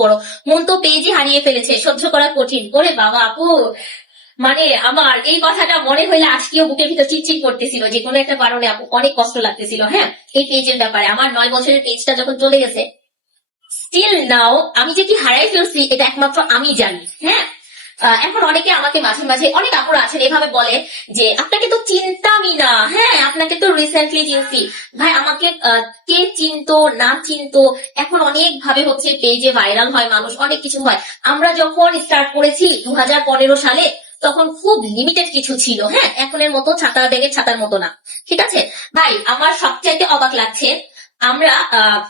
বড়। মন তো পেজই হারিয়ে ফেলেছে, সহ্য করা কঠিন। ওরে বাবা, আপু। মানে আমার এই কথাটা মনে হইলে আজকেও বুকের ভিতর চিটচিট করতেছিল, যে কোনো একটা কারণে আপু অনেক কষ্ট লাগতেছিল হ্যাঁ? এই পেজের ব্যাপারে। আমার নয় বছরের পেজটা যখন চলে গেছে স্টিল নাও আমি যে কি হারাই ফেলছি, এটা একমাত্র আমি জানি হ্যাঁ? এখন অনেকে আমাকে মাঝে মাঝে অনেক আপুরা আছেন, এভাবে বলে যে, আপনাকে তো চিনতামই না। হ্যাঁ আপনাকে তো রিসেন্টলি চিনছি। ভাই, আমাকে কে চিনতো, না চিনতো, এখন অনেক ভাবে হচ্ছে পেজে ভাইরাল হয়, মানুষ অনেক কিছু হয়। আমরা যখন স্টার্ট করেছি দু হাজার পনেরো সালে, তখন খুব লিমিটেড কিছু ছিল হ্যাঁ এখনের মতো ছাতা ব্যাগের ছাতার মতো না, ঠিক আছে? ভাই, আমার সবচাইতে অবাক লাগছে, আমরা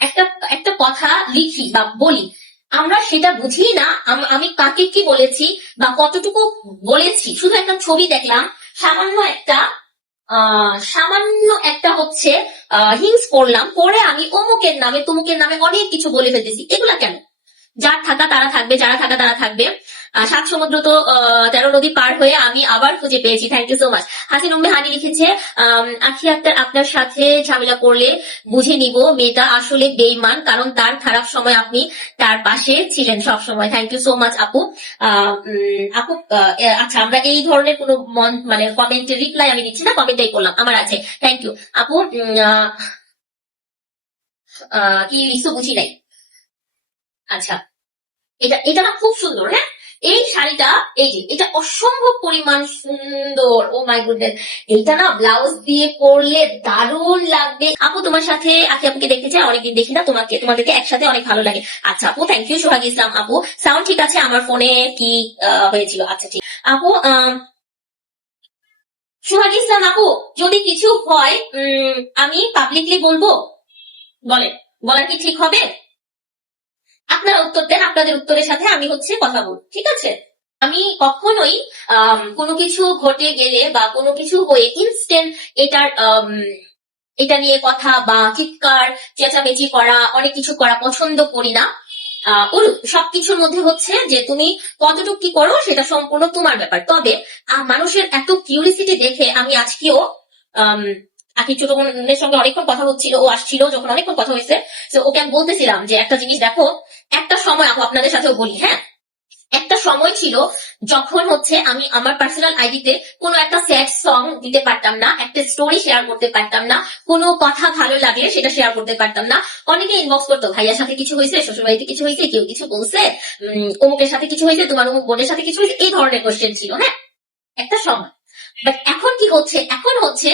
একটা একটা কথা লিখি বা বলি আমরা সেটা বুঝি না, আমি কাকে কি বলেছি বা কতটুকু বলেছি। শুধু একটা ছবি দেখলাম, সামান্য একটা সামান্য একটা হচ্ছে হিংস করলাম পরে আমি অমুকের নামে, তমুকের নামে অনেক কিছু বলে ফেলতেছি। এগুলা কেন? যার থাকা তারা থাকবে, যারা থাকা তারা থাকবে। সাত সমুদ্র তো তেরো নদী পার হয়ে আমি আবার খুঁজে পেয়েছি। Thank you so much Hasin Umme Honey লিখেছে আখি আক্তার আপনার সাথে ঝামেলা করলে বুঝে নিব, মেয়েটা আসলে বেইমান কারণ তার খারাপ সময় আপনি তার পাশে ছিলেন সব সময় থ্যাংক ইউ সো মাচ আপু আপু আচ্ছা আমরা এই ধরনের কোনো মন- মানে কমেন্টের রিপ্লাই আমি দিচ্ছি না কমেন্টটাই করলাম, আমার আছে। থ্যাংক ইউ আপু কি লিখছো বুঝি নাই? আচ্ছা এটা এটা না খুব সুন্দর হ্যাঁ? এই যে, এটা অসম্ভব পরিমাণ সুন্দর। ও মাই গুডনেস এইটা না ব্লাউজ দিয়ে পরলে দারুণ লাগবে। আপু, তোমার সাথে আকি আপুকে দেখতে চাই, অনেকদিন দেখি না, তোমাকে, তোমাদেরকে একসাথে অনেক ভালো লাগে। আচ্ছা আপু থ্যাংক ইউ সোহাগ ইসলাম আপু। সাউন্ড ঠিক আছে? আমার ফোনে কি হয়েছিল? আচ্ছা ঠিক। আপু সোহাগ ইসলাম আপু, যদি কিছু হয় আমি পাবলিকলি বলব? বলেন বলা কি ঠিক হবে? আপনার উত্তর দেন, আপনাদের উত্তরের সাথে আমি হচ্ছে কথা বল ঠিক আছে? আমি কখনোই কোনো কিছু ঘটে গেলে বা কোনো কিছু হয়ে ইনস্ট্যান্ট এটার এটা নিয়ে কথা বা চিৎকার চেঁচামেচি করা অনেক কিছু করা পছন্দ করি না। আহ, সবকিছুর মধ্যে হচ্ছে যে তুমি কতটুকু কি করো সেটা সম্পূর্ণ তোমার ব্যাপার। তবে আহ, মানুষের এত কিউরিসিটি দেখে আমি আজকেও আকি ছোট বোনের সঙ্গে অনেকক্ষণ কথা হচ্ছিল ও আসছিল যখন অনেকক্ষণ কথা হয়েছে। তো ওকে আমি বলতেছিলাম যে একটা জিনিস দেখো একটা সময় আপু আপনাদের সাথেও বলি হ্যাঁ? সময় ছিল যখন হচ্ছে আমি আমার পার্সোনাল আইডিতে কোনো একটা স্যাড সং দিতে পারতাম না, একটা স্টোরি শেয়ার করতে পারতাম না, কোনো কথা ভালো লাগলে সেটা শেয়ার করতে পারতাম না। অনেকে ইনবক্স করতো, ভাইয়ার সাথে কিছু হয়েছে? শ্বশুর বাড়িতে কিছু হয়েছে? কেউ কিছু বলছে? অমুকের সাথে কিছু হয়েছে? তোমার অমুক বোনের সাথে কিছু হয়েছে? এই ধরনের কোশ্চেন ছিল হ্যাঁ? একটা সময়। বাট এখন কি হচ্ছে? এখন হচ্ছে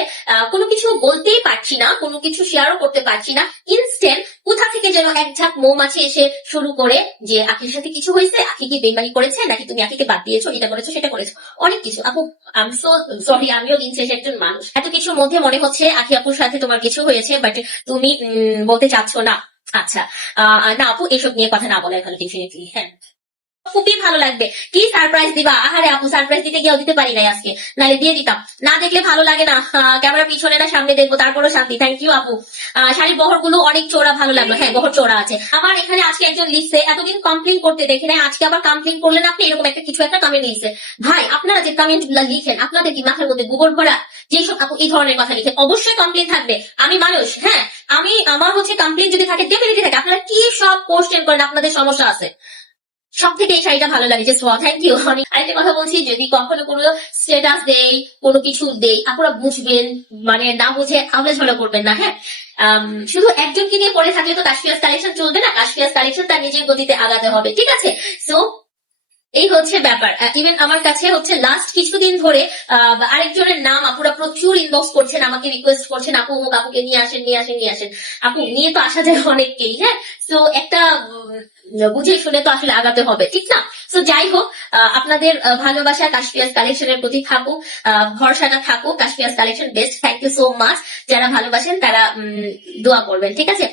কোনো কিছু বলতেই পারছি না, কোনো কিছু শেয়ারও করতে পারছি না। ইনস্ট্যান্ট কোথা থেকে যেন এক ঝাঁক মৌমাছি এসে শুরু করে যে আখির সাথে কিছু হয়েছে, আখি কি বেমানি করেছে, নাকি তুমি আখিকে বাদ দিয়েছ, এটা করেছ, সেটা করেছ? অনেক কিছু। আপু আমি সো সরি আমিও দিন শেষে একজন মানুষ। এত কিছুর মধ্যে মনে হচ্ছে আখি আপুর সাথে তোমার কিছু হয়েছে বাট তুমি বলতে চাচ্ছ না। আচ্ছা না আপু, এসব নিয়ে কথা না বলে ভালো ডেফিনেটলি হ্যাঁ। খুবই ভালো লাগবে। কি সারপ্রাইজ দিবা? আহারে আপু সারপ্রাইজ দিতে গিয়েও দিতে পারি নাই আজকে। নাহলে দিয়ে দিতাম। না দেখলে ভালো লাগে না। ক্যামেরা পিছনে না, সামনে দেখব, তারপরও শান্তি। থ্যাংক ইউ আপু। শাড়ির বহরগুলো অনেক চোরা ভালো লাগল। হ্যাঁ বহর চোরা আছে। আমার এখানে আজকে একজন লিখছে, এতদিন কমপ্লেন করতে দেখে নাই, আজকে আবার কমপ্লেন করলেন আপনি? এরকম একটা কিছু একটা কমেন্ট লিখছে ভাই, আপনারা যে কমেন্টগুলা লিখেন, আপনাদের কি মাথার মধ্যে গোবর ভরা? যেসব আপু এই ধরনের কথা লিখেন, অবশ্যই কমপ্লেন থাকবে। আমি মানুষ হ্যাঁ? আমি, আমার হচ্ছে কমপ্লেন যদি থাকে ডেফিনেটলি থাকে। আপনারা কি সব কোশ্চেন করেন? আপনাদের সমস্যা আছে। সব থেকে এই শাড়িটা ভালো লাগে যে থ্যাংক ইউ আমি আরেকটা কথা বলছি, যদি কখনো কোনো স্টেটাস দেই, কোনো কিছু দেই, আপনারা বুঝবেন মানে না বুঝে আবলা ঝোলা করবেন না হ্যাঁ? শুধু একজনকে নিয়ে পড়ে থাকলে তো কাশ্মীর কালেকশন চলবে না কাশ্মীর কালেকশন তার নিজের গতিতে আগাতে হবে, ঠিক আছে? সো এই হচ্ছে ব্যাপার। ইভেন আমার কাছে হচ্ছে লাস্ট কিছুদিন ধরে আরেকজনের নাম আপুরা প্রচুর ইনবক্স করছেন, আমাকে রিকোয়েস্ট করছেন, আপু, অমুক আপুকে নিয়ে আসেন নিয়ে আসেন নিয়ে আসেন। আপু, নিয়ে তো আসা যায় অনেককেই হ্যাঁ? তো একটা বুঝে শুনে তো আসলে আগাতে হবে, ঠিক না? তো যাই হোক আপনাদের ভালোবাসা কাশ্মীর কালেকশনের প্রতি থাকুক ভরসাটা থাকুক, Kashmir collection best thank you so much যারা ভালোবাসেন, তারা দোয়া করবেন, ঠিক আছে?